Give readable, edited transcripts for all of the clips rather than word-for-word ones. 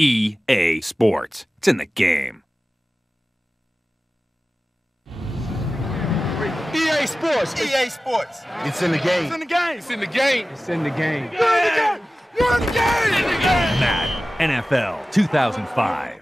EA Sports. It's in the game. EA Sports. EA Sports. It's in the game. It's in the game. It's in the game. It's in the game. You're in the game. You're in the game. In the game. Madden NFL 2005.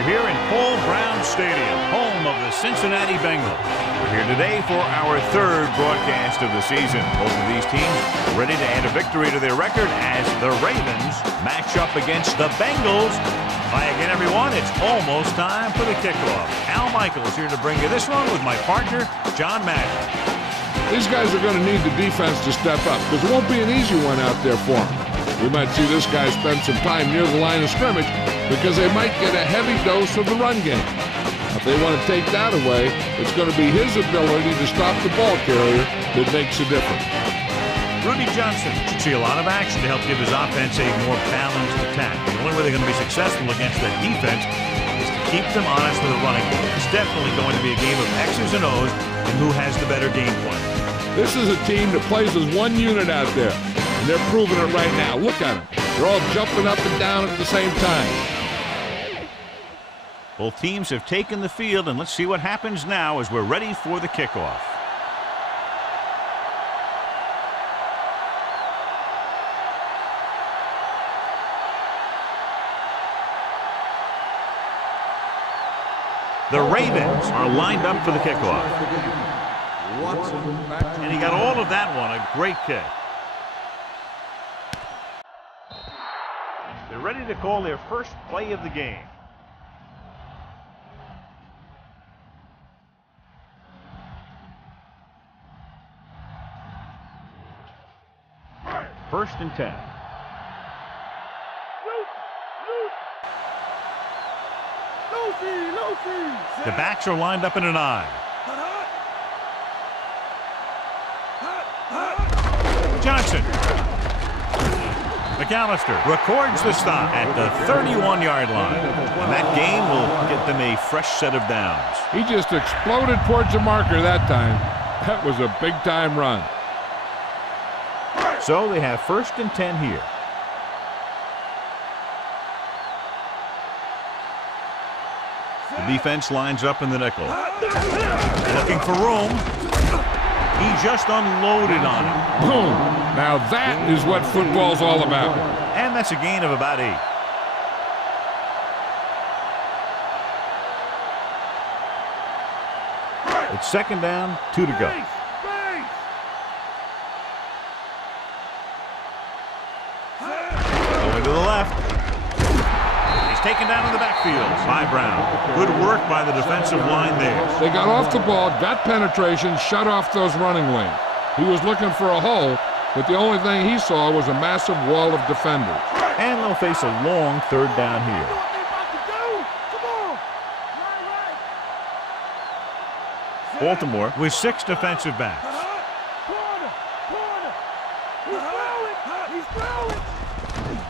Here in Paul Brown Stadium, home of the Cincinnati Bengals. We're here today for our third broadcast of the season. Both of these teams ready to add a victory to their record as the Ravens match up against the Bengals. Hi again, everyone. It's almost time for the kickoff. Al Michaels here to bring you this one with my partner, John Madden. These guys are going to need the defense to step up because it won't be an easy one out there for them. We might see this guy spend some time near the line of scrimmage because they might get a heavy dose of the run game. If they want to take that away, it's going to be his ability to stop the ball carrier that makes a difference. Rudy Johnson should see a lot of action to help give his offense a more balanced attack. The only way they're going to be successful against that defense is to keep them honest with the running game. It's definitely going to be a game of X's and O's and who has the better game plan. This is a team that plays as one unit out there. And they're proving it right now. Look at them. They're all jumping up and down at the same time. Both teams have taken the field, and let's see what happens now as we're ready for the kickoff. The Ravens are lined up for the kickoff. And he got all of that one. A great kick. They're ready to call their first play of the game. First and 10. The backs are lined up in an I. Johnson. McAllister records the stop at the 31-yard line. And that game will get them a fresh set of downs. He just exploded towards the marker that time. That was a big-time run. So they have first and 10 here. The defense lines up in the nickel. Looking for room. He just unloaded on him. Boom. Now that is what football's all about. And that's a gain of about 8. It's second down, 2 to go. Going to the left. He's taken down in the backfield by Brown. Good work by the defensive line there. They got off the ball, got penetration, shut off those running lanes. He was looking for a hole, but the only thing he saw was a massive wall of defenders. And they'll face a long third down here. Baltimore with 6 defensive backs.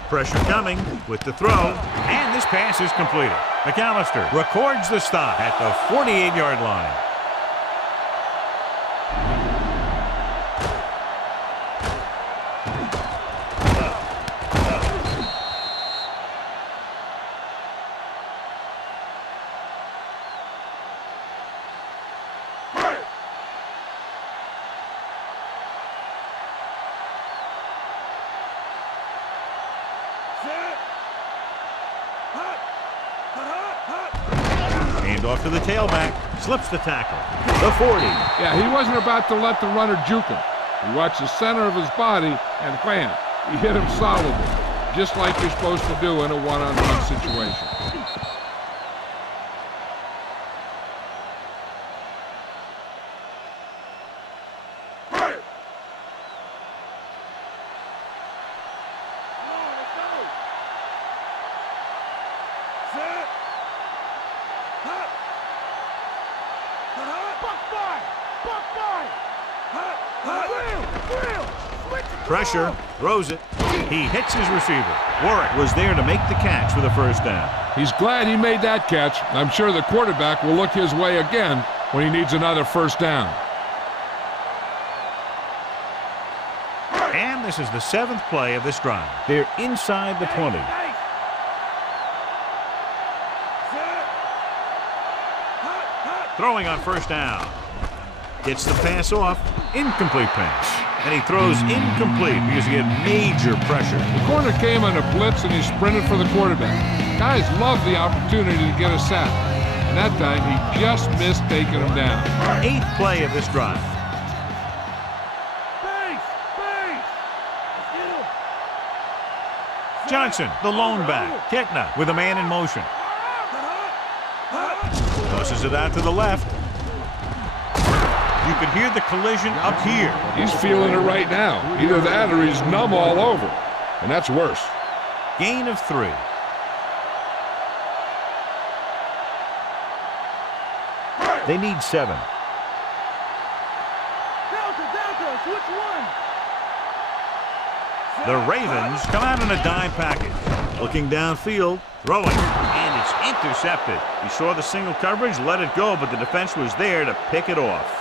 Pressure coming with the throw, and this pass is completed. McAllister records the stop at the 48-yard line. Off to the tailback, slips the tackle. The 40. Yeah, he wasn't about to let the runner juke him. He watched the center of his body, and wham, he hit him solidly, just like you're supposed to do in a one-on-one situation. Pressure, throws it. He hits his receiver. Warwick was there to make the catch for the first down. He's glad he made that catch. I'm sure the quarterback will look his way again when he needs another first down. And this is the 7th play of this drive. They're inside the 20. Throwing on first down. Gets the pass off. Incomplete pass. And he throws incomplete because he had major pressure. The corner came on a blitz and he sprinted for the quarterback. Guys love the opportunity to get a sack. And that time he just missed taking him down. 8th play of this drive. Johnson, the lone back. Ketna with a man in motion. Tosses it out to the left. You could hear the collision up here. He's feeling it right now. Either that or he's numb all over. And that's worse. Gain of 3. They need 7. The Ravens come out in a dime package. Looking downfield, throwing, and it's intercepted. He saw the single coverage, let it go, but the defense was there to pick it off.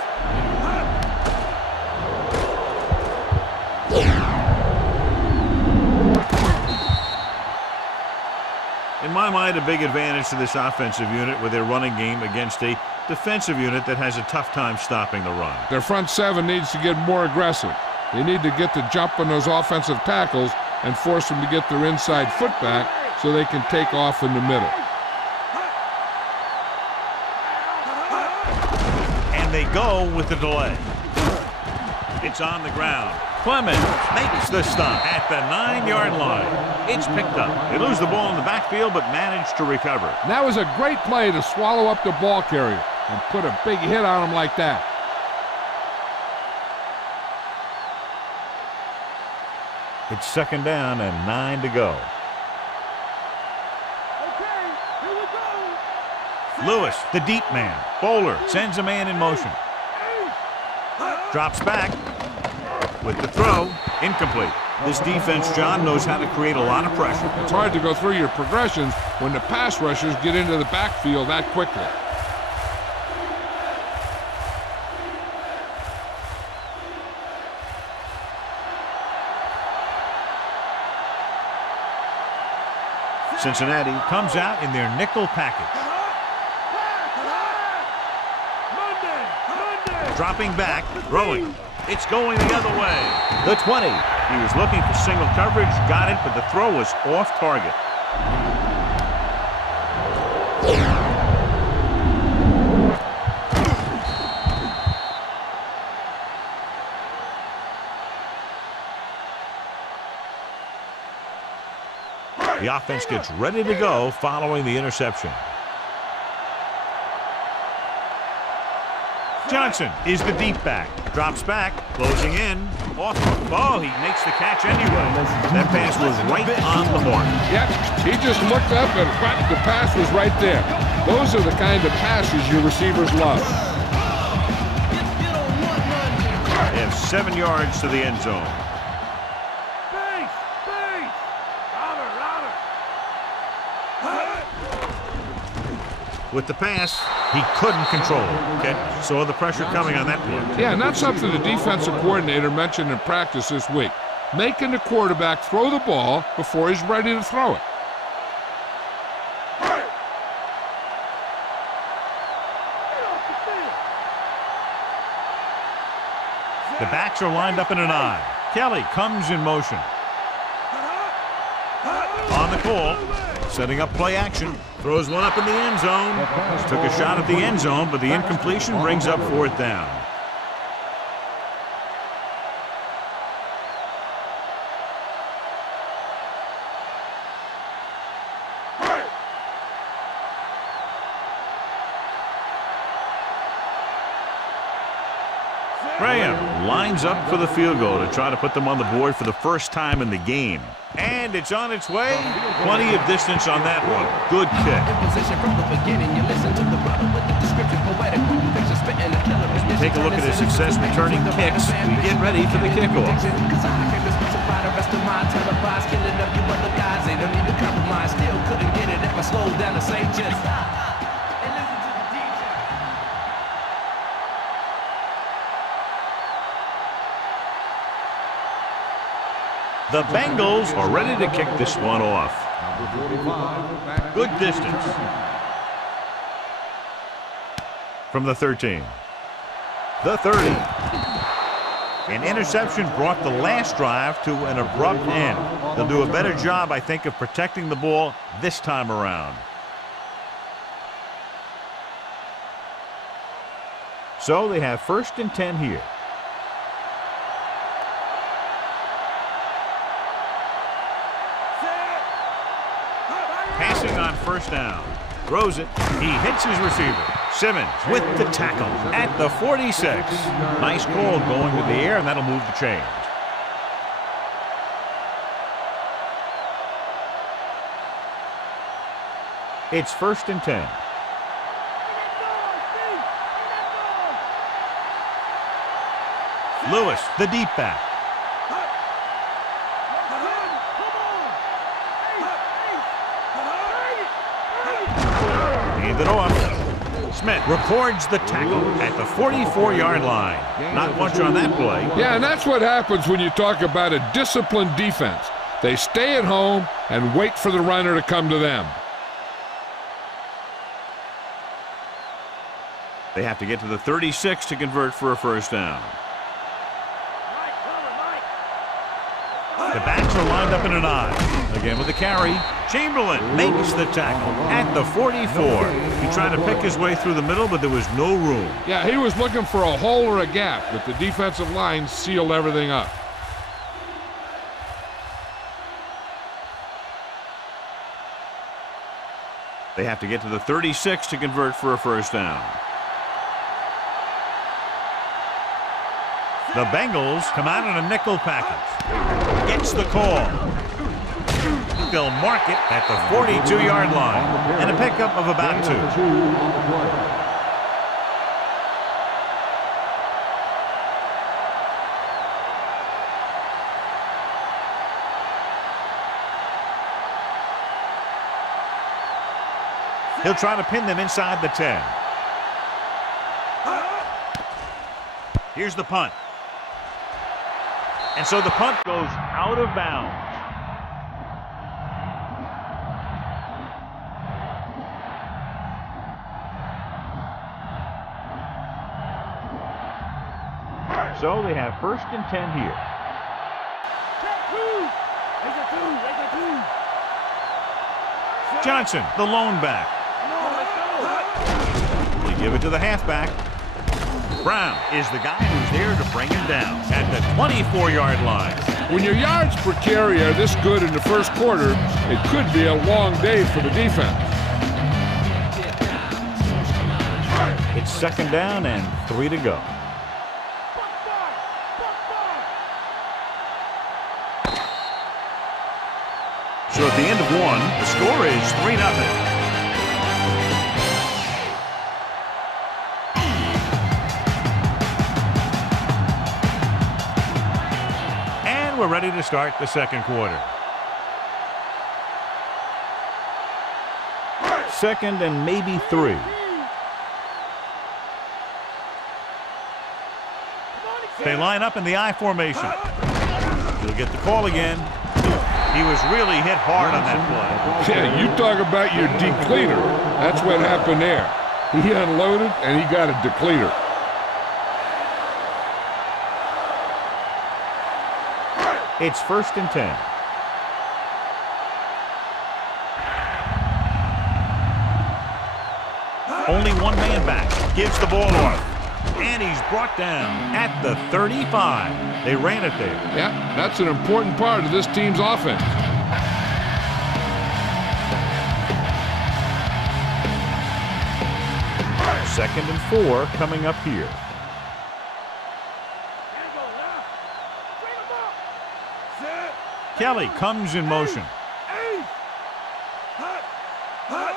In my mind, a big advantage to this offensive unit with their running game against a defensive unit that has a tough time stopping the run. Their front 7 needs to get more aggressive. They need to get the jump on those offensive tackles and force them to get their inside foot back so they can take off in the middle. And they go with the delay. It's on the ground. Clemens makes the stop at the 9-yard line. It's picked up. They lose the ball in the backfield but manage to recover. And that was a great play to swallow up the ball carrier and put a big hit on him like that. It's 2nd down and 9 to go. Okay, here we go. Lewis, the deep man. Bowler sends a man in motion. Drops back with the throw. Incomplete. This defense, John, knows how to create a lot of pressure. It's hard to go through your progressions when the pass rushers get into the backfield that quickly. Cincinnati comes out in their nickel package. Dropping back, throwing. It's going the other way. The 20. He was looking for single coverage, got it, but the throw was off target. The offense gets ready to go following the interception. Johnson is the deep back. Drops back, closing in. Off. Oh, he makes the catch anyway. That pass was right on the mark. Yep, he just looked up and the pass was right there. Those are the kind of passes your receivers love. They have 7 yards to the end zone. With the pass, he couldn't control it. Okay, saw the pressure coming on that play. Yeah, and that's something the defensive coordinator mentioned in practice this week. Making the quarterback throw the ball before he's ready to throw it. The backs are lined up in an I. Kelly comes in motion. On the call, setting up play action. Throws one up in the end zone. Took a shot at the end zone, but the incompletion brings up 4th down. Graham lines up for the field goal to try to put them on the board for the first time in the game. And it's on its way. Plenty of distance on that one. Good kick. In position from the beginning, you listen to the brother with the description poetic. Picture spitting the take a look at his success returning kicks. We get ready for the kickoff. The Bengals are ready to kick this one off. Good distance. From the 13. The 30. An interception brought the last drive to an abrupt end. They'll do a better job, I think, of protecting the ball this time around. So they have 1st and 10 here. Passing on 1st down. Throws it. He hits his receiver. Simmons with the tackle at the 46. Nice call going to the air, and that'll move the chains. It's 1st and 10. Lewis, the deep back. Hand it off. Smith records the tackle at the 44-yard line. Not much on that play. Yeah, and that's what happens when you talk about a disciplined defense. They stay at home and wait for the runner to come to them. They have to get to the 36 to convert for a 1st down. The backs are lined up in an I. Again with the carry. Chamberlain makes the tackle at the 44. He tried to pick his way through the middle, but there was no room. Yeah, he was looking for a hole or a gap, but the defensive line sealed everything up. They have to get to the 36 to convert for a 1st down. The Bengals come out in a nickel package. Gets the call. They'll mark it at the 42-yard line. And a pickup of about 2. He'll try to pin them inside the 10. Here's the punt. And so the punt goes out of bounds. So they have 1st and 10 here. Johnson, the lone back. They give it to the halfback. Brown is the guy who's there to bring him down at the 24-yard line. When your yards per carry are this good in the 1st quarter, it could be a long day for the defense. It's 2nd down and 3 to go. So at the end of 1, the score is 3-0. We're ready to start the 2nd quarter. 2nd and maybe 3. They line up in the I formation. He'll get the call again. He was really hit hard on that play. Yeah, you talk about your depleter. That's what happened there. He unloaded and he got a depleter. It's 1st and 10. Only one man back. Gives the ball off. And he's brought down at the 35. They ran it there. Yeah, that's an important part of this team's offense. Second and 4 coming up here. Kelly comes in motion.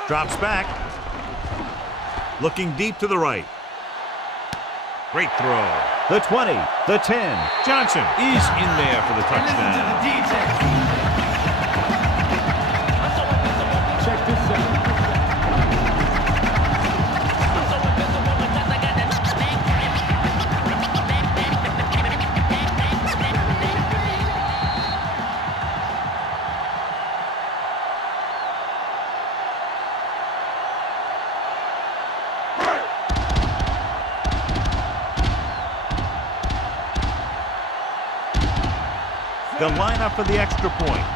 Drops back. Looking deep to the right. Great throw. The 20, the 10. Johnson is in there for the touchdown. Check this out. They'll line up for the extra point.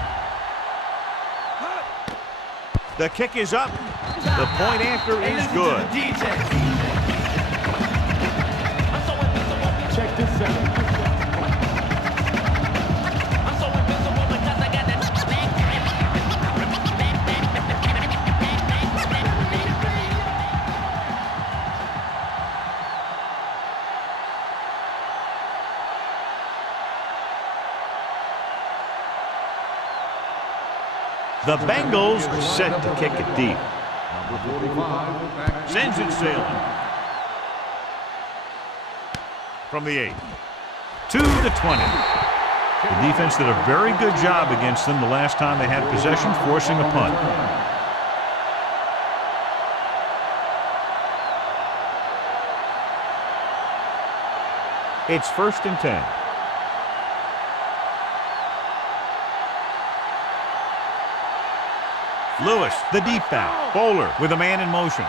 The kick is up. The point after is good. Check this out. The Bengals are set to kick it deep. Sends it sailing. From the 8 to the 20. The defense did a very good job against them the last time they had possession, forcing a punt. It's 1st and 10. Lewis, the deep back. Bowler with a man in motion.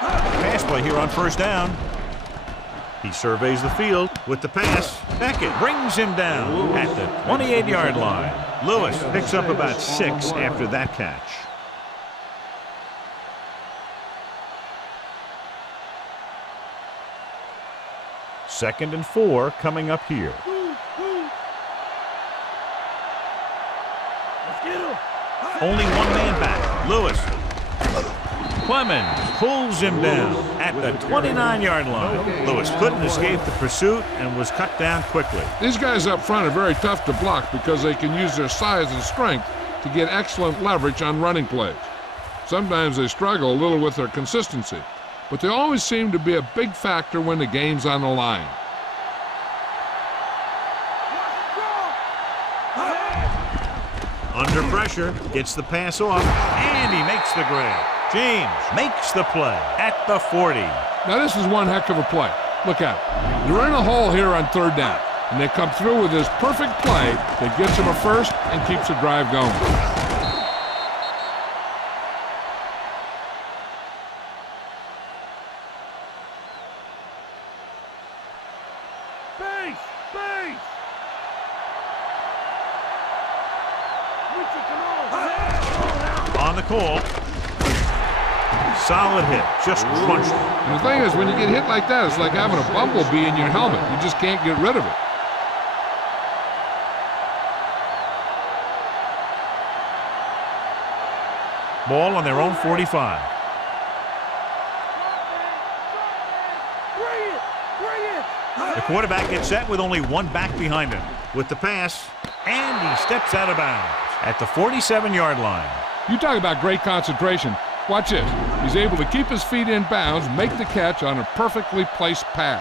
Pass play here on 1st down. He surveys the field with the pass. Beckett brings him down at the 28-yard line. Lewis picks up about 6 after that catch. Second and 4 coming up here. Only one man back. Lewis. Clemens pulls him down at the 29-yard line. Lewis couldn't escape the pursuit and was cut down quickly. These guys up front are very tough to block because they can use their size and strength to get excellent leverage on running plays. Sometimes they struggle a little with their consistency, but they always seem to be a big factor when the game's on the line. Under pressure, gets the pass off, and he makes the grab. James makes the play at the 40. Now this is one heck of a play. Look at it. They're in a hole here on 3rd down, and they come through with this perfect play that gets them a first and keeps the drive going. On the call. Solid hit. Just crunched it. And the thing is, when you get hit like that, it's like having a bumblebee in your helmet. You just can't get rid of it. Ball on their own 45. The quarterback gets set with only one back behind him. With the pass, and he steps out of bounds at the 47-yard line. You talk about great concentration. Watch this. He's able to keep his feet in bounds, make the catch on a perfectly placed pass.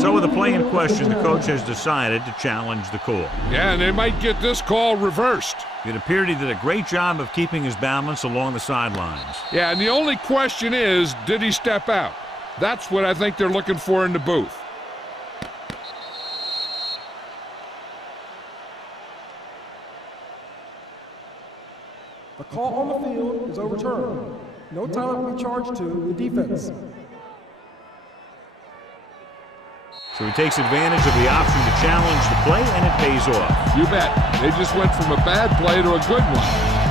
So with the play in question, the coach has decided to challenge the call. Yeah, and they might get this call reversed. It appeared he did a great job of keeping his balance along the sidelines. Yeah, and the only question is, did he step out? That's what I think they're looking for in the booth. The call on the field is overturned. No time will be charged to the defense. So he takes advantage of the option to challenge the play, and it pays off. You bet. They just went from a bad play to a good one.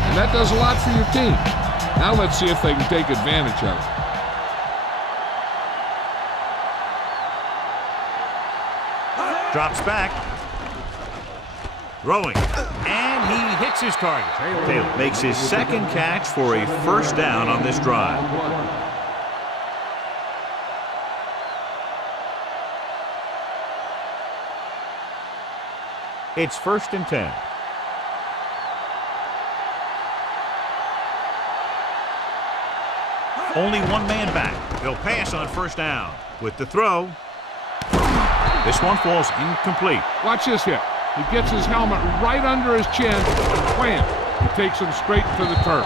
And that does a lot for your team. Now let's see if they can take advantage of it. Drops back. Throwing. And he hits his target. Taylor makes his second catch for a first down on this drive. It's 1st and 10. Only one man back. They'll pass on first down. With the throw. This one falls incomplete. Watch this hit. He gets his helmet right under his chin and wham! He takes him straight to the turf.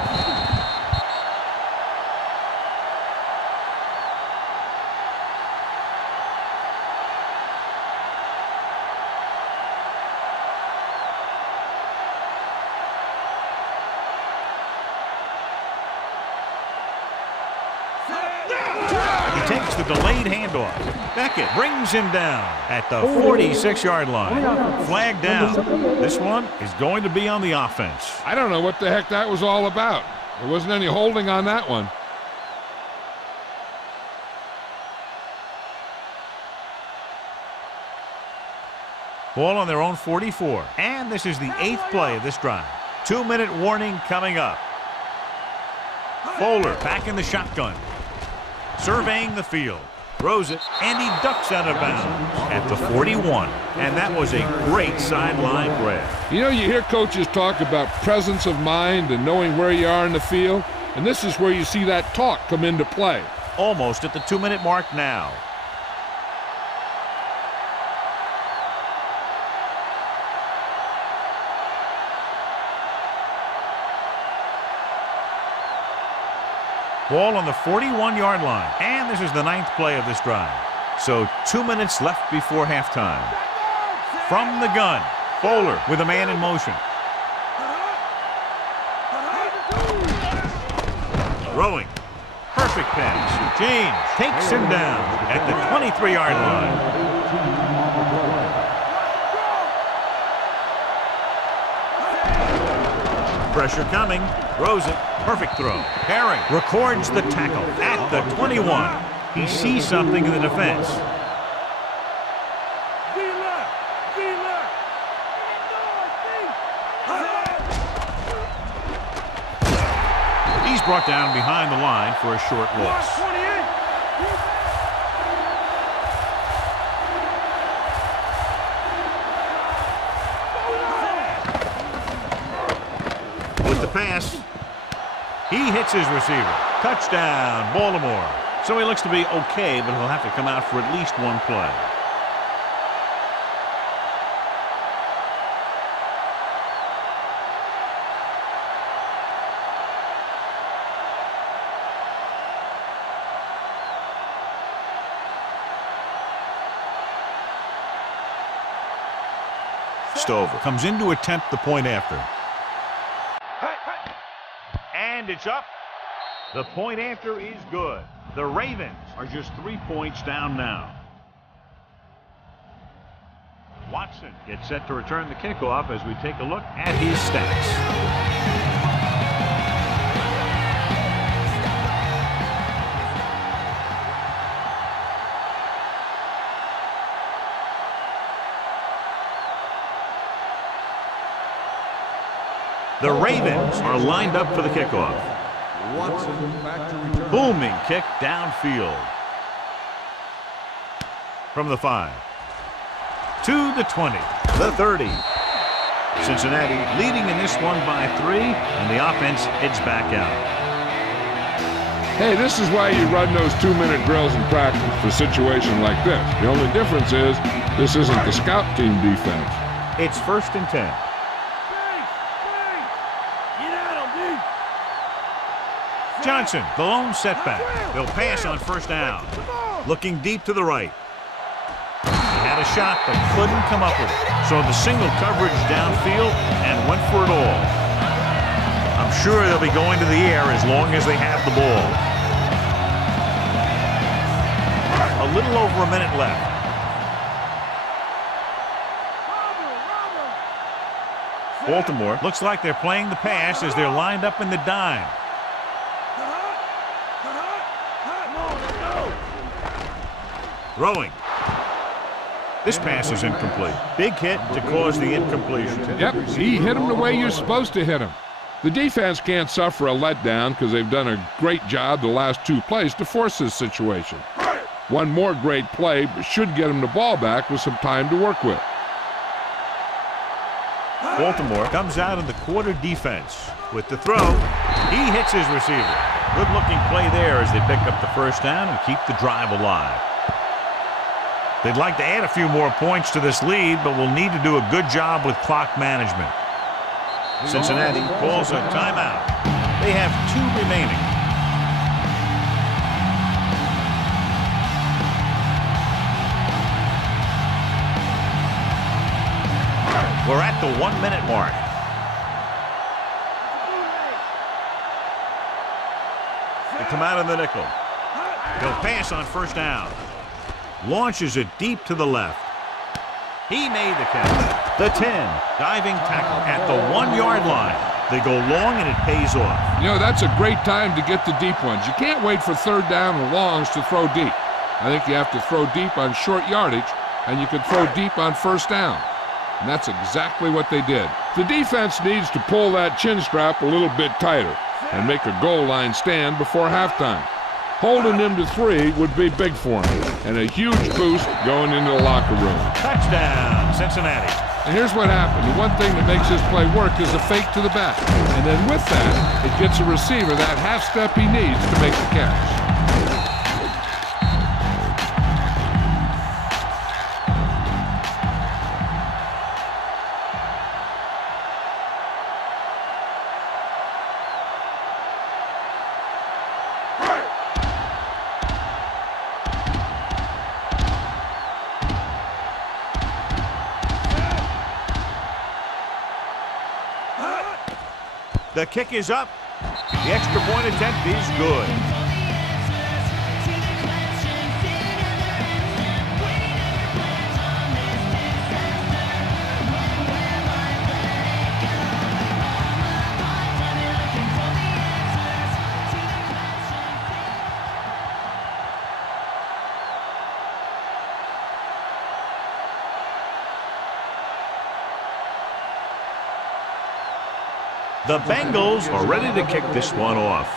Takes the delayed handoff. Beckett brings him down at the 46-yard line. Flag down. This one is going to be on the offense. I don't know what the heck that was all about. There wasn't any holding on that one. Ball on their own 44. And this is the 8th play of this drive. 2-minute warning coming up. Fowler back in the shotgun. Surveying the field, throws it, and he ducks out of bounds at the 41. And that was a great sideline grab. You know, you hear coaches talk about presence of mind and knowing where you are in the field, and this is where you see that talk come into play. Almost at the 2-minute mark now. Ball on the 41-yard line. And this is the 9th play of this drive. So 2 minutes left before halftime. From the gun, Fowler with a man in motion. Throwing. Perfect pass. James takes him down at the 23-yard line. Pressure coming. Throws it. Perfect throw. Herring records the tackle at the 21. He sees something in the defense. He's brought down behind the line for a short loss. With the pass. He hits his receiver. Touchdown, Baltimore. So he looks to be okay, but he'll have to come out for at least one play. Stover comes in to attempt the point after. And it's up. The point after is good. The Ravens are just 3 points down now. Watson gets set to return the kickoff as we take a look at his stats. The Ravens are lined up for the kickoff. Watson back to return. Booming kick downfield. From the 5. To the 20. The 30. Cincinnati leading in this one by 3, and the offense heads back out. Hey, this is why you run those 2-minute drills in practice for a situation like this. The only difference is this isn't the scout team defense. It's 1st and 10. Johnson, the lone setback. They'll pass on first down. Looking deep to the right. He had a shot but couldn't come up with it. So the single coverage downfield and went for it all. I'm sure they'll be going to the air as long as they have the ball. A little over a minute left. Baltimore looks like they're playing the pass as they're lined up in the dime. Throwing. This pass is incomplete. Big hit to cause the incompletion. Yep, he hit him the way you're supposed to hit him. The defense can't suffer a letdown because they've done a great job the last 2 plays to force this situation. One more great play should get him the ball back with some time to work with. Baltimore comes out in the quarter defense with the throw. He hits his receiver. Good-looking play there as they pick up the first down and keep the drive alive. They'd like to add a few more points to this lead, but will need to do a good job with clock management. Cincinnati calls a timeout. They have 2 remaining. We're at the 1-minute mark. They come out in the nickel. He'll pass on first down. Launches it deep to the left. He made the catch. The 10. Diving tackle at the 1-yard line. They go long and it pays off. You know, that's a great time to get the deep ones. You can't wait for third down and longs to throw deep. I think you have to throw deep on short yardage, and you can throw deep on first down. And that's exactly what they did. The defense needs to pull that chin strap a little bit tighter and make a goal line stand before halftime. Holding him to 3 would be big for him, and a huge boost going into the locker room. Touchdown, Cincinnati. And here's what happened. The one thing that makes this play work is a fake to the back. And then with that, it gets a receiver that half step he needs to make the catch. The kick is up. The extra point attempt is good. The Bengals are ready to kick this one off.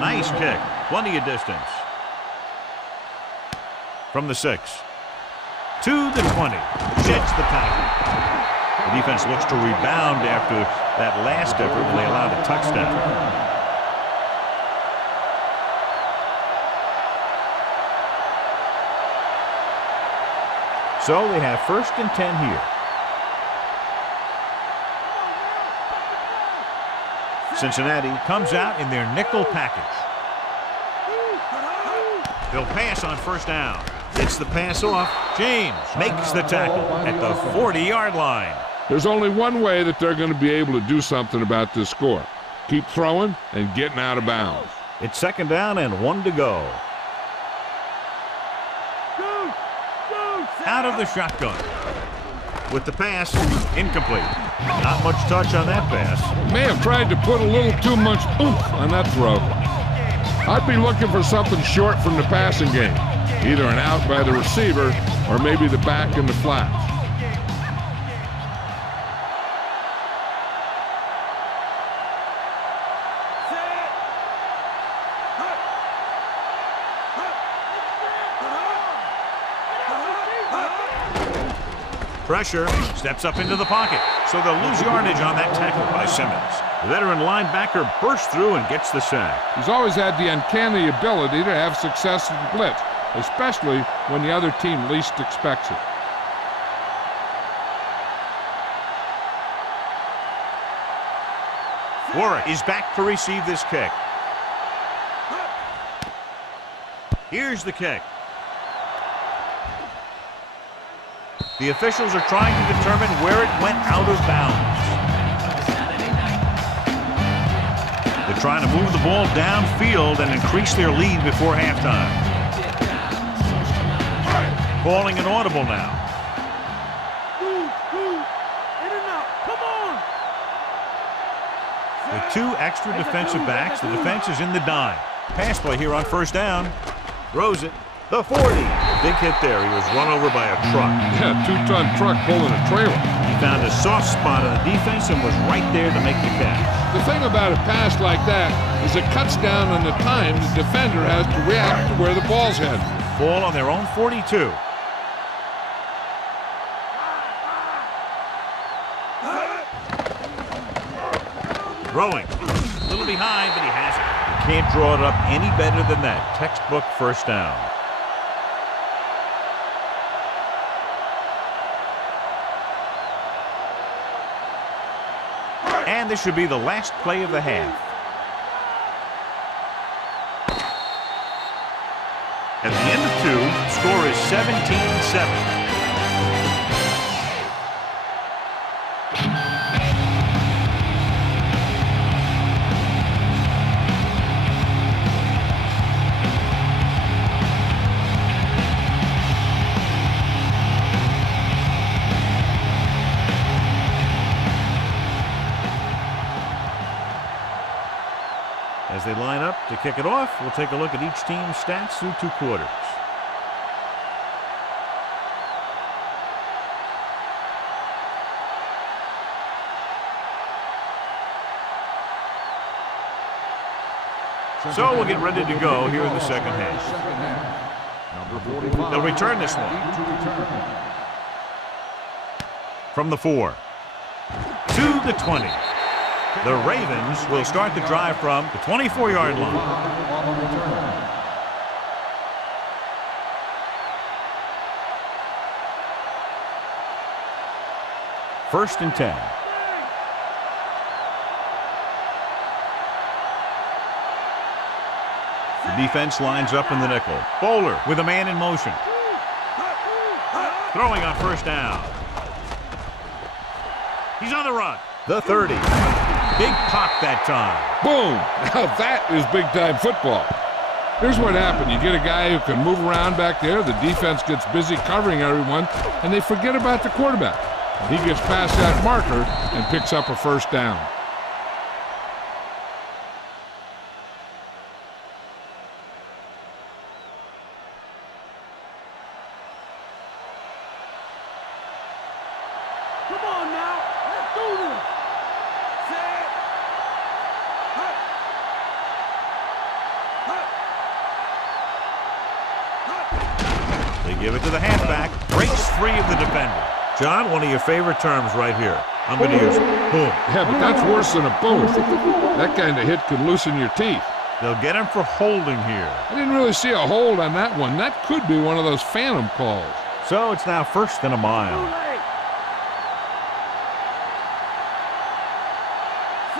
Nice kick. Plenty of distance. From the 6. To the 20. Sheds the tackle. The defense looks to rebound after that last effort when they allowed a touchdown. So they have 1st and 10 here. Cincinnati comes out in their nickel package. They'll pass on first down. Gets the pass off. James makes the tackle at the 40-yard line. There's only one way that they're going to be able to do something about this score. Keep throwing and getting out of bounds. It's 2nd down and 1 to go. Out of the shotgun. With the pass, incomplete. Not much touch on that pass. May have tried to put a little too much oomph on that throw. I'd be looking for something short from the passing game. Either an out by the receiver or maybe the back in the flats. Pressure, steps up into the pocket, so they'll lose yardage on that tackle by Simmons. The veteran linebacker bursts through and gets the sack. He's always had the uncanny ability to have success in the blitz, especially when the other team least expects it. Warwick is back to receive this kick. Here's the kick. The officials are trying to determine where it went out of bounds. They're trying to move the ball downfield and increase their lead before halftime. Calling an audible now. With 2 extra defensive backs, the defense is in the dime. Pass play here on first down. Throws it. The 40. Big hit there. He was run over by a truck. Yeah, 2-ton truck pulling a trailer. He found a soft spot on the defense and was right there to make the catch. The thing about a pass like that is it cuts down on the time the defender has to react to where the ball's headed. Ball on their own 42. Throwing. A little behind, but he has it. You can't draw it up any better than that. Textbook first down. And this should be the last play of the half. At the end of 2, the score is 17-7. As they line up to kick it off, we'll take a look at each team's stats through 2 quarters. So we'll get ready to go here in the second half. They'll return this one. From the 4 to the 20. The Ravens will start the drive from the 24-yard line. First and 10. The defense lines up in the nickel. Bowler with a man in motion. Throwing on first down. He's on the run. The 30. Big pop that time. Boom! Now that is big-time football. Here's what happened. You get a guy who can move around back there. The defense gets busy covering everyone, and they forget about the quarterback. He gets past that marker and picks up a first down. Come on now, let's do this. They give it to the halfback. Breaks free of the defender. John, one of your favorite terms right here. I'm going to use it. Boom. Yeah, but that's worse than a boom. That kind of hit could loosen your teeth. They'll get him for holding here. I didn't really see a hold on that one. That could be one of those phantom calls. So it's now first and a mile.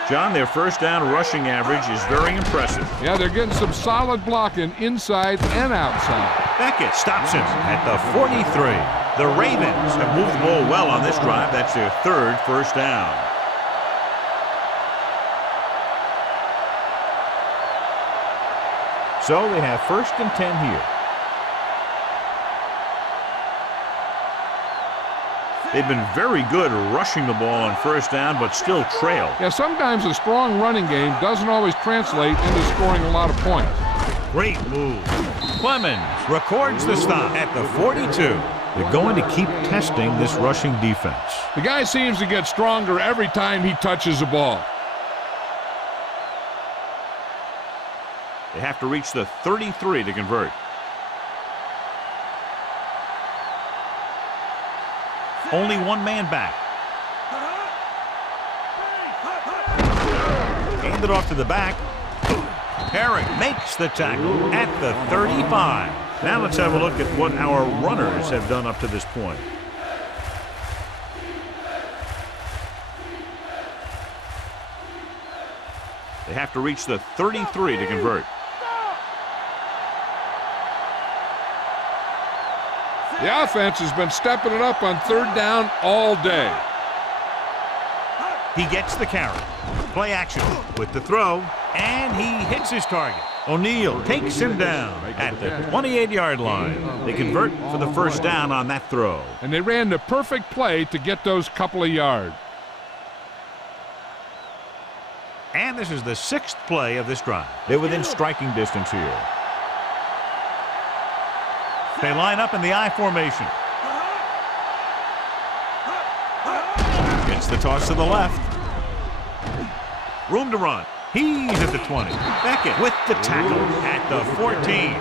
John, their first down rushing average is very impressive. Yeah, they're getting some solid blocking inside and outside. Beckett stops him at the 43. The Ravens have moved the ball well on this drive. That's their 3rd first down. So they have first and 10 here. They've been very good rushing the ball on first down, but still trail. Yeah, sometimes a strong running game doesn't always translate into scoring a lot of points. Great move. Clemens records the stop at the 42. They're going to keep testing this rushing defense. The guy seems to get stronger every time he touches the ball. They have to reach the 33 to convert. Only one man back. Hand it off to the back. Herrick makes the tackle at the 35. Now let's have a look at what our runners have done up to this point. They have to reach the 33 to convert. The offense has been stepping it up on 3rd down all day. He gets the carry. Play action with the throw, and he hits his target. O'Neal takes him down at the 28-yard line. They convert for the first down on that throw. And they ran the perfect play to get those couple of yards. And this is the 6th play of this drive. They're within striking distance here. They line up in the I formation. Gets the toss to the left. Room to run. He's at the 20. Beckett with the tackle at the 14.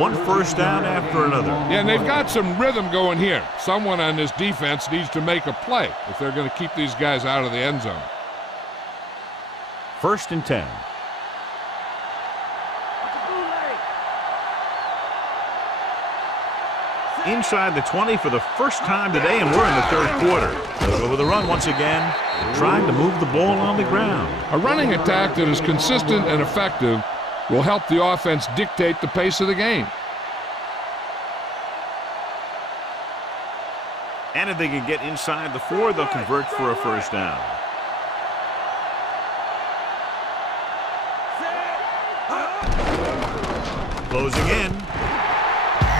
One first down after another. Yeah, and they've got some rhythm going here. Someone on this defense needs to make a play if they're going to keep these guys out of the end zone. First and 10. inside the 20 for the first time today, and we're in the third quarter. They'll go with the run once again, trying to move the ball on the ground. A running attack that is consistent and effective will help the offense dictate the pace of the game. And if they can get inside the 4, they'll convert for a first down. Closing in.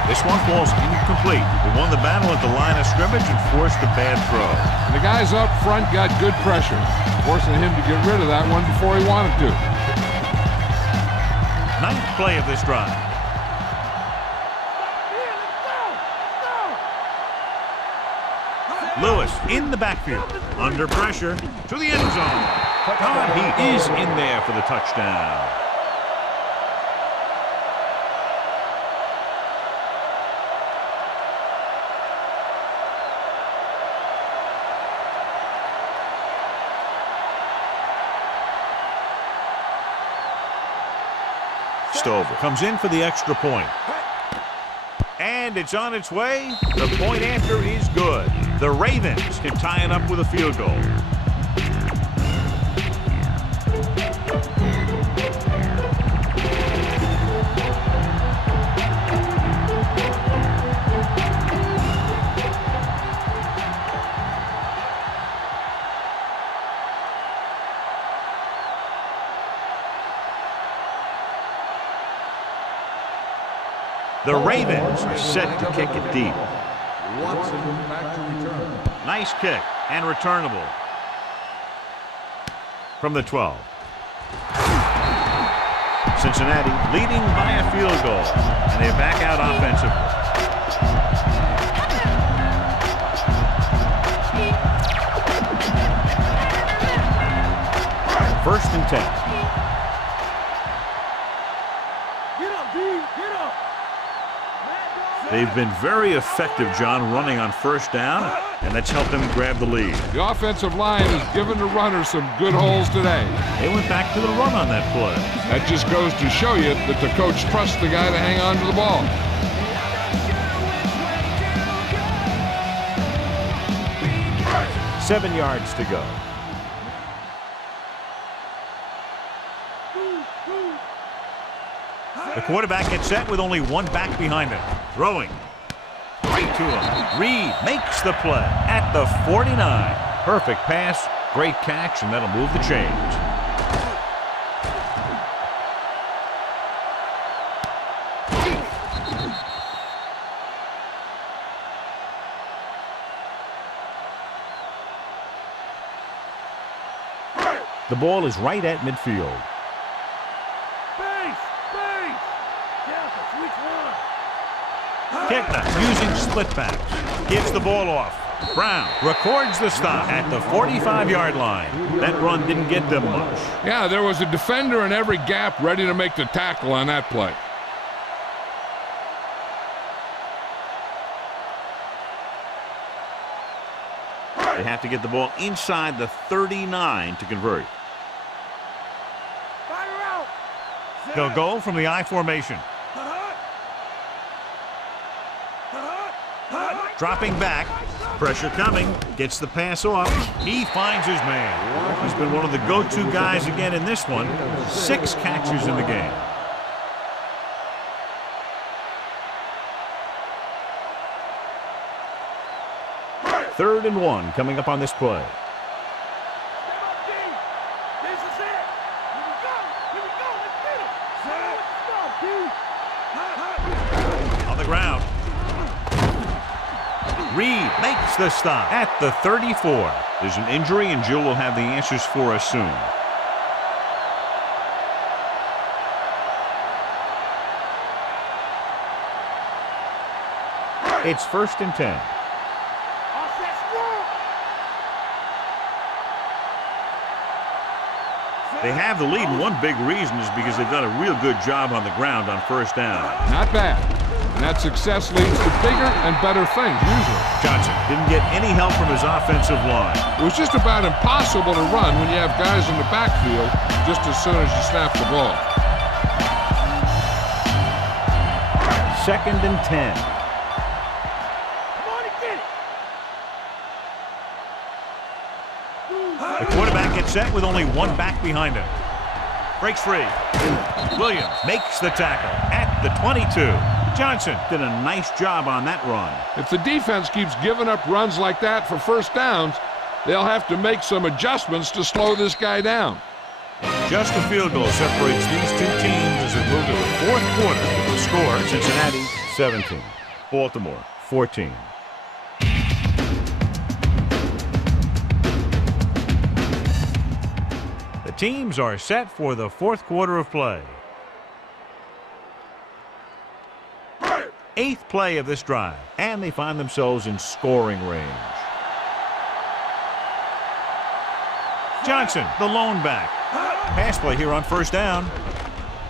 This one falls incomplete. They won the battle at the line of scrimmage and forced a bad throw. And the guys up front got good pressure, forcing him to get rid of that one before he wanted to. Ninth play of this drive. Lewis in the backfield, under pressure, to the end zone. God, he is in there for the touchdown. Stover comes in for the extra point. And it's on its way. The point after is good. The Ravens can tie it up with a field goal. The Ravens are set to kick it deep. Watson back to return. Nice kick and returnable. From the 12. Cincinnati leading by a field goal. And they back out offensively. First and 10. They've been very effective, John, running on first down, and that's helped them grab the lead. The offensive line has given the runners some good holes today. They went back to the run on that play. That just goes to show you that the coach trusts the guy to hang on to the ball. Seven yards to go. The quarterback gets set with only one back behind him. Throwing. Right to him. Reed makes the play at the 49. Perfect pass, great catch, and that'll move the chains. The ball is right at midfield. Kickner using split backs. Gives the ball off. Brown records the stop at the 45-yard line. That run didn't get them much. Yeah, there was a defender in every gap ready to make the tackle on that play. They have to get the ball inside the 39 to convert. They'll go from the I formation. Dropping back, pressure coming, gets the pass off. He finds his man. He's been one of the go-to guys again in this one. 6 catches in the game. Third and 1 coming up on this play. On the ground. Reed makes the stop at the 34. There's an injury, and Jill will have the answers for us soon. It's first and 10. They have the lead, and one big reason is because they've done a real good job on the ground on first down. Not bad. And that success leads to bigger and better things, usually. Johnson didn't get any help from his offensive line. It was just about impossible to run when you have guys in the backfield just as soon as you snap the ball. Second and 10. set with only one back behind him. Breaks free. Williams makes the tackle at the 22. Johnson did a nice job on that run. If the defense keeps giving up runs like that for first downs, they'll have to make some adjustments to slow this guy down. Just a field goal separates these two teams as we move to the fourth quarter with the score: Cincinnati 17, Baltimore 14. The teams are set for the fourth quarter of play. Eighth play of this drive, and they find themselves in scoring range. Johnson, the lone back. Pass play here on first down.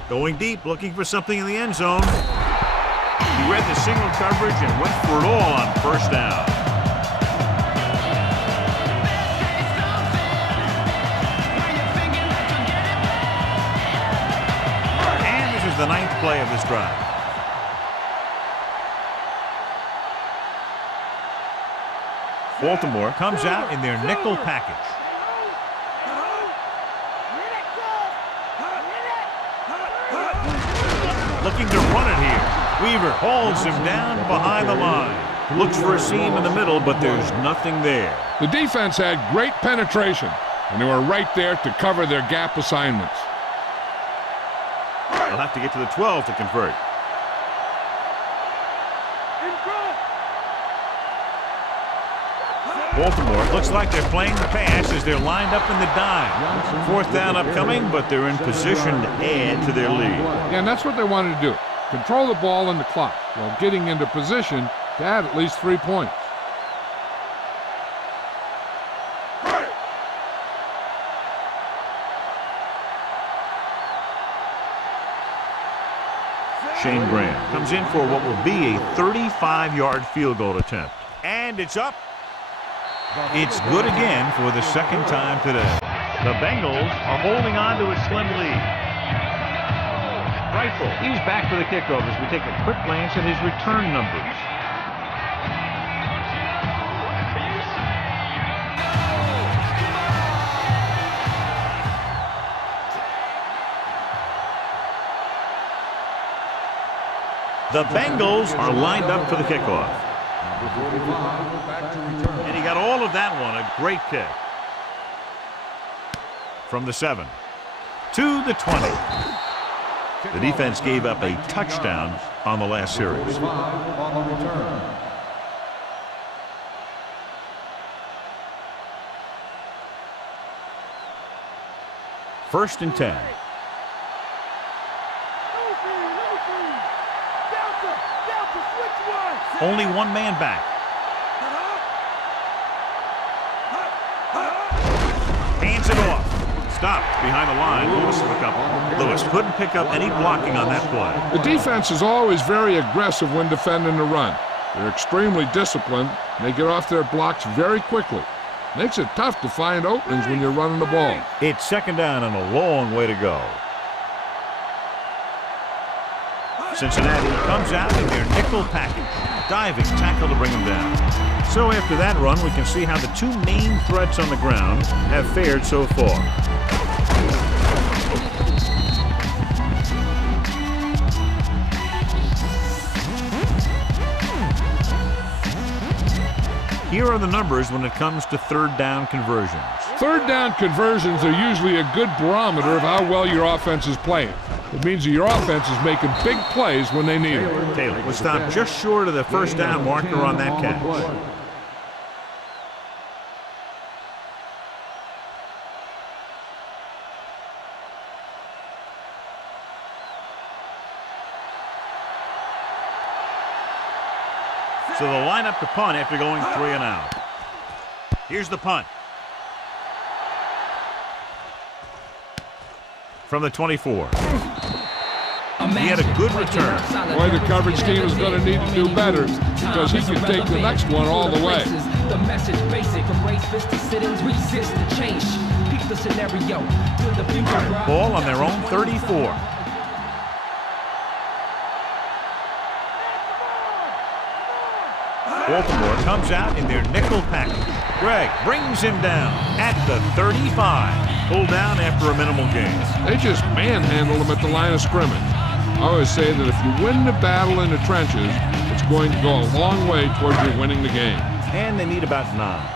Going deep, looking for something in the end zone. He read the single coverage and went for it all on first down. And this is the ninth play of this drive. Baltimore comes out in their nickel package. Looking to run it here. Weaver holds him down behind the line. Looks for a seam in the middle, but there's nothing there. The defense had great penetration, and they were right there to cover their gap assignments. They'll have to get to the 12 to convert. Baltimore looks like they're playing the pass as they're lined up in the dime. Fourth down upcoming, but they're in position to add to their lead. Yeah, and that's what they wanted to do. Control the ball and the clock while getting into position to add at least 3 points. Shane Graham comes in for what will be a 35-yard field goal attempt. And it's up. It's good again for the second time today. The Bengals are holding on to a slim lead. Rifle, he's back for the kickoff as we take a quick glance at his return numbers. The Bengals are lined up for the kickoff. And he got all of that one. A great kick. From the 7 to the 20. The defense gave up a touchdown on the last series. First and 10. Only one man back. Hands it off. Stopped behind the line. Lewis with a couple. Lewis couldn't pick up any blocking on that play. The defense is always very aggressive when defending the run. They're extremely disciplined. They get off their blocks very quickly. Makes it tough to find openings when you're running the ball. It's second down and a long way to go. Cincinnati comes out in their nickel package. Diving tackle to bring him down. So after that run, we can see how the two main threats on the ground have fared so far. Here are the numbers when it comes to third down conversions. Third down conversions are usually a good barometer of how well your offense is playing. It means that your offense is making big plays when they need it. Taylor was stopped just short of the first down marker on that catch. So they'll line up to punt after going 3 and out. Here's the punt. From the 24. He had a good return. Boy, the coverage team is going to need to do better because he can take the next one all the way. The message basic from race fist to sit-ins, resist the change. Peep the scenario. Ball on their own 34. Baltimore comes out in their nickel package. Gregg brings him down at the 35. Pulled down after a minimal gain. They just manhandled him at the line of scrimmage. I always say that if you win the battle in the trenches, it's going to go a long way towards you winning the game. And they need about 9.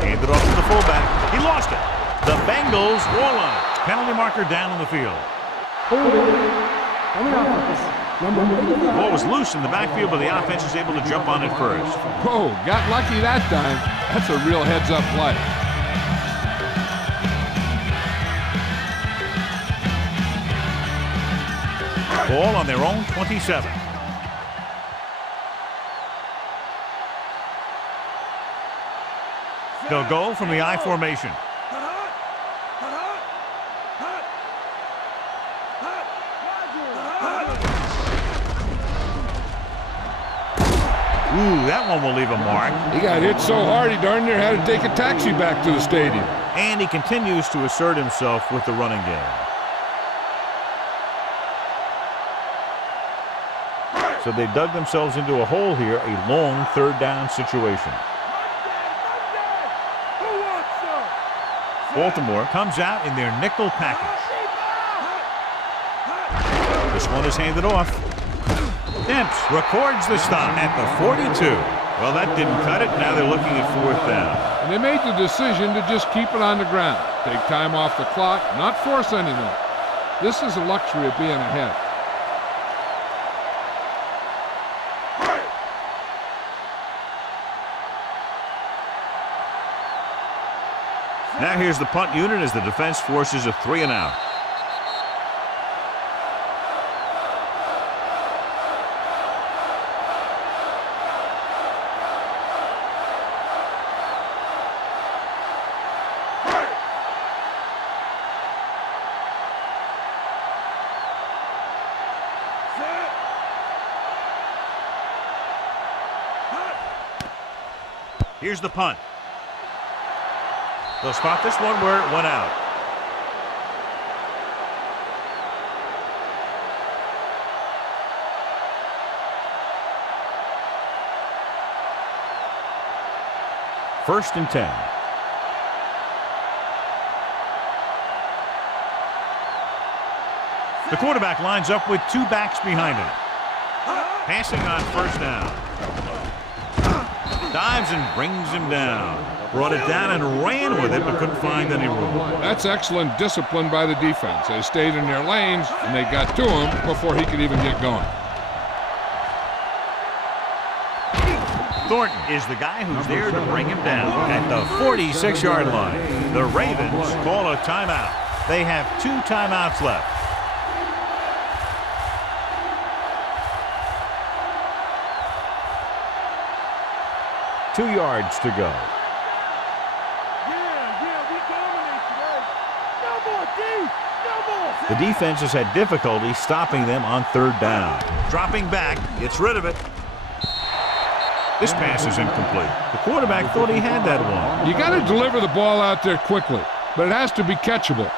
Handed off to the fullback. He lost it. The Bengals roll on it. Penalty marker down on the field. The ball was loose in the backfield, but the offense is able to jump on it first. Whoa, got lucky that time. That's a real heads-up play. Ball on their own 27. They'll go from the I formation. Ooh, that one will leave a mark. He got hit so hard he darn near had to take a taxi back to the stadium. And he continues to assert himself with the running game. So they dug themselves into a hole here, a long third down situation. Baltimore comes out in their nickel package. This one is handed off. Demps records the stop at the 42. Well, that didn't cut it. Now they're looking at 4th down. And they made the decision to just keep it on the ground. Take time off the clock, not force anything. This is the luxury of being ahead. Now here's the punt unit as the defense forces a 3 and out. Here's the punt. They'll spot this one where it went out. First and 10. The quarterback lines up with 2 backs behind him. Passing on first down. Dives and brings him down. Brought it down and ran with it, but couldn't find any room. That's excellent discipline by the defense. They stayed in their lanes, and they got to him before he could even get going. Thornton is the guy who's there to bring him down at the 46-yard line. The Ravens call a timeout. They have 2 timeouts left. Two yards to go. The defense has had difficulty stopping them on 3rd down. Dropping back, gets rid of it. This pass is incomplete. The quarterback thought he had that one. You got to deliver the ball out there quickly, but it has to be catchable.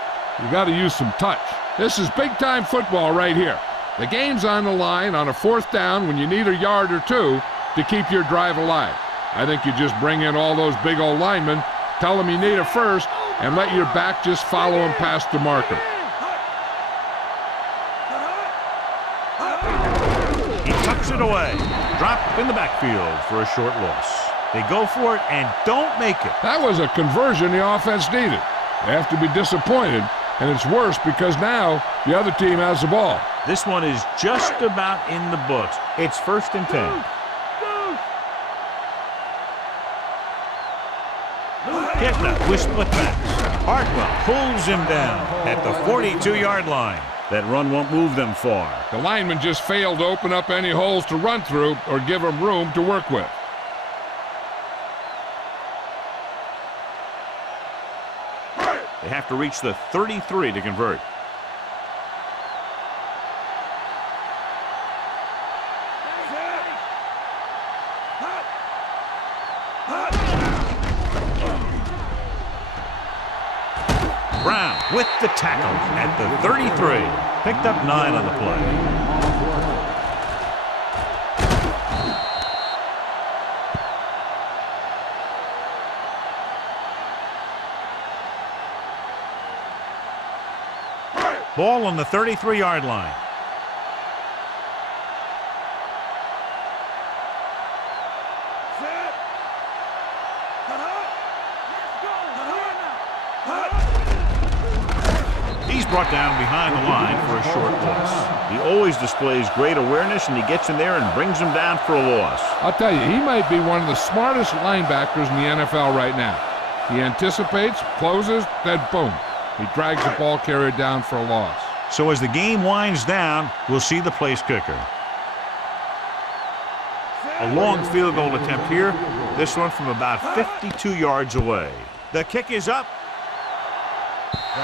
You got to use some touch. This is big-time football right here. The game's on the line on a 4th down when you need a yard or 2 to keep your drive alive. I think you just bring in all those big old linemen, tell them you need a first, and let your back just follow him past the marker. He tucks it away. Drop in the backfield for a short loss. They go for it and don't make it. That was a conversion the offense needed. They have to be disappointed, and it's worse because now the other team has the ball. This one is just about in the books. It's 1st and 10. Kitna with split backs. Hartwell pulls him down at the 42-yard line. That run won't move them far. The lineman just failed to open up any holes to run through or give him room to work with. have to reach the 33 to convert. Brown with the tackle at the 33. Picked up 9 on the play. Ball on the 33-yard line. He's brought down behind the line for a short loss. He always displays great awareness, and he gets in there and brings him down for a loss. I'll tell you, he might be one of the smartest linebackers in the NFL right now. He anticipates, closes, then boom. He drags the ball carrier down for a loss. So as the game winds down, we'll see the place kicker. A long field goal attempt here. This one from about 52 yards away. The kick is up.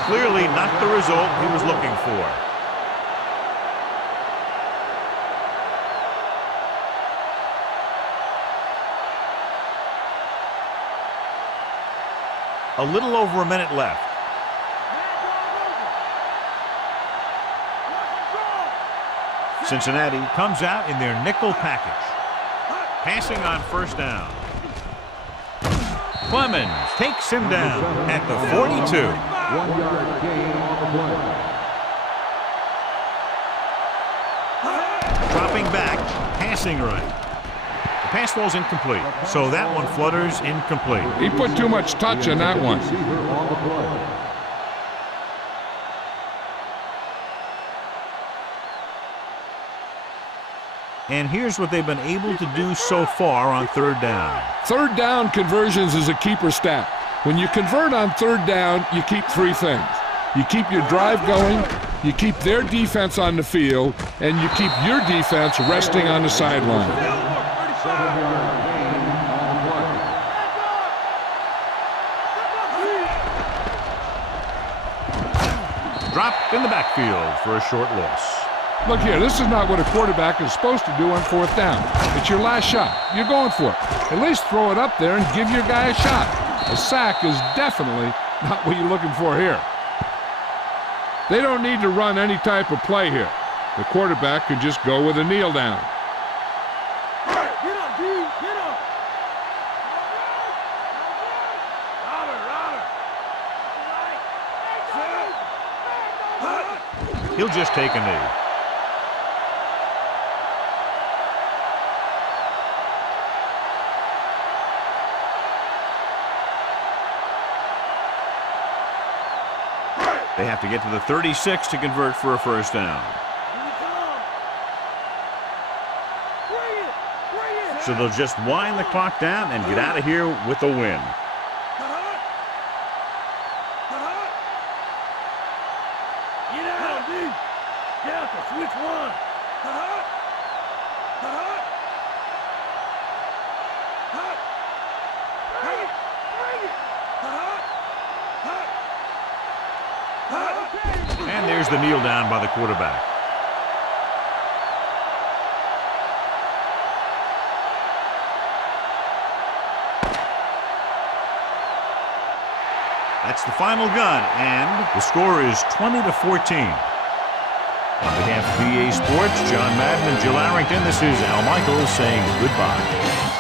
Clearly not the result he was looking for. A little over a minute left. Cincinnati comes out in their nickel package. Passing on first down. Clemens takes him down at the 42. 1-yard gain on the play. Dropping back, passing right. The pass ball's incomplete, so that one flutters incomplete. He put too much touch on that one. Receiver on the play. And here's what they've been able to do so far on third down. Third down conversions is a keeper stat. When you convert on third down, you keep 3 things. You keep your drive going, you keep their defense on the field, and you keep your defense resting on the sideline. 7-yard gain on the play. Dropped in the backfield for a short loss. Look here, this is not what a quarterback is supposed to do on fourth down. It's your last shot. You're going for it. At least throw it up there and give your guy a shot. A sack is definitely not what you're looking for here. They don't need to run any type of play here. The quarterback could just go with a kneel down. Get up, D. Get up. Robert. He'll just take a knee. They have to get to the 36 to convert for a first down. So they'll just wind the clock down and get out of here with a win. Get out, D. Get out to switch one. And there's the kneel down by the quarterback. That's the final gun, and the score is 20-14. On behalf of EA Sports, John Madden and Jill Arrington, this is Al Michaels saying goodbye.